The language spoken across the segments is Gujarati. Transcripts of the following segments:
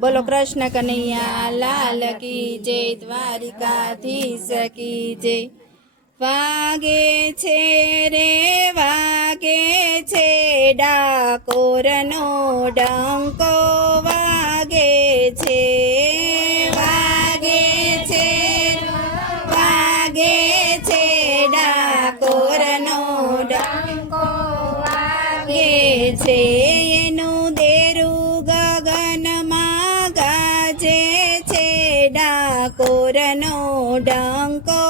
બોલો કૃષ્ણ કનૈયા લાલ કી જય, દ્વારિકાધીશ કી જય। વાગે છે રે વાગે છે ડાકોરનો ડંકો વાગે છે, વાગે છે વાગે છે ડાકોરનો ડંકો વાગે છે। એનું દેરું ગગનમાં ગાજે છે, ડાકોરનો ડંકો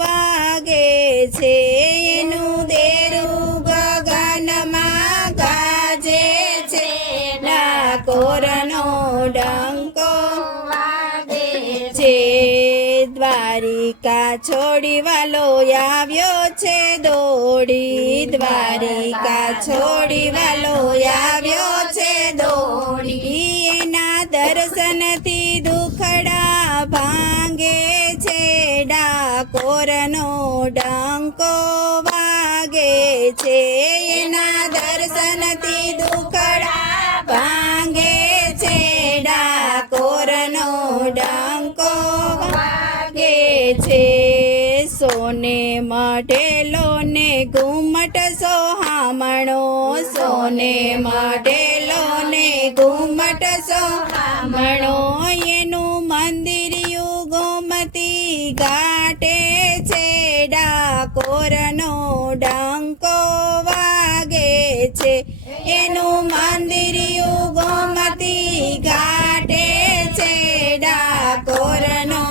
વાગે છે। એનું દેરું ગગનમાં ગાજે છે, ડાકોરનો ડંકો વાગે છે। દ્વારિકા છોડી વાલો આવ્યો છે દોડી, દ્વારિકા છોડી વાલો આવ્યો છે દોડી। એના દર્શનથી દુખડા ભાંગે છે, ડાકોરનો ડંકો વાગે છે। એના દર્શનથી દુખડા ભાંગે છે, ડાકોરનો ડંકો વાગે છે। સોને મઢેલો ને ઘુમટ સોહામણો, સોને મઢેલો ને ઘુમટ સોહામણો। એનું મંદિર ગોમતી ઘાટે છે, ડાકોરનો ડંકો વાગે છે। એનું મંદિર ગોમતી ઘાટે છે, ડાકોરનો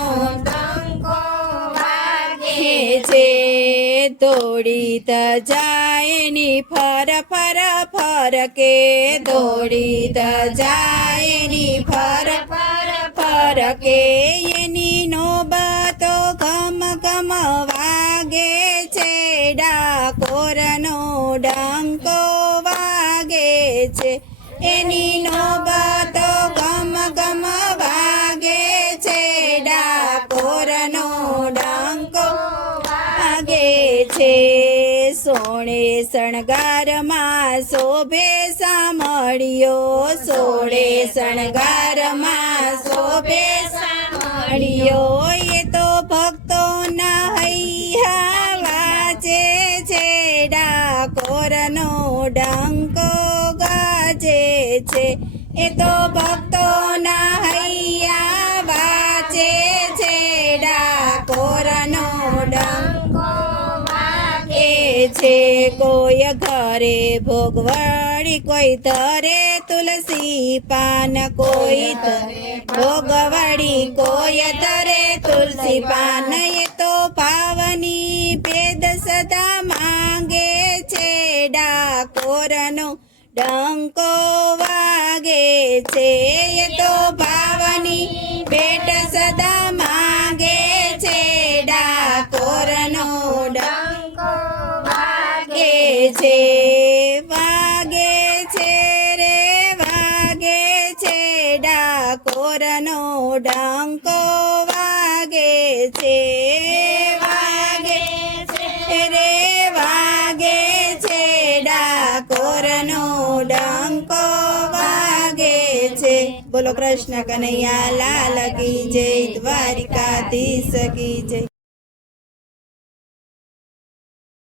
ડંકો વાગે છે। દોડી તજાયની ફર ફર ફર કે, દોડી તજાયની ફર ફર ફર કે। એની નોબતો ગમ ગમ વાગે છે, ડાકોરનો ડંકો વાગે છે। એની નોબતો ગમ ગમ વાગે છે, ડાકોરનો ડંકો વાગે છે। સોળે શણગારમાં શોભે સામળિયો, સોળે શણગારમાં શોભે સામળિયો। એ તો ભક્તોના હૈયા વાજે છે, ડાકોરનો ડંકો ગાજે છે। એ તો ભક્તોના હૈયા વાજે છે, ડાકોરનો ડંકો વાગે છે। કોઈ ઘરે ભોગવડી, કોઈ ધરે તુલસી પાન, કોઈ ધરે ભોગવડી, કોઈ ધરે તુલસી પાન। એ તો પાવની ભેદ સદા માંગે છે, ડાકોરનો ડંકો વાગે છે। એ તો પાવની ભેટ સદા માંગે છે, ડાકોરનો ડંકો વાગે છે। વાગે છે રે વાગે છે ડાકોરનો ડંકો વાગે છે, વાગે છે રે વાગે છે ડાકોરનો ડંકો વાગે છે। બોલો કૃષ્ણ કનૈયા લાલ કી જય, દ્વારિકાધીશ કી જય।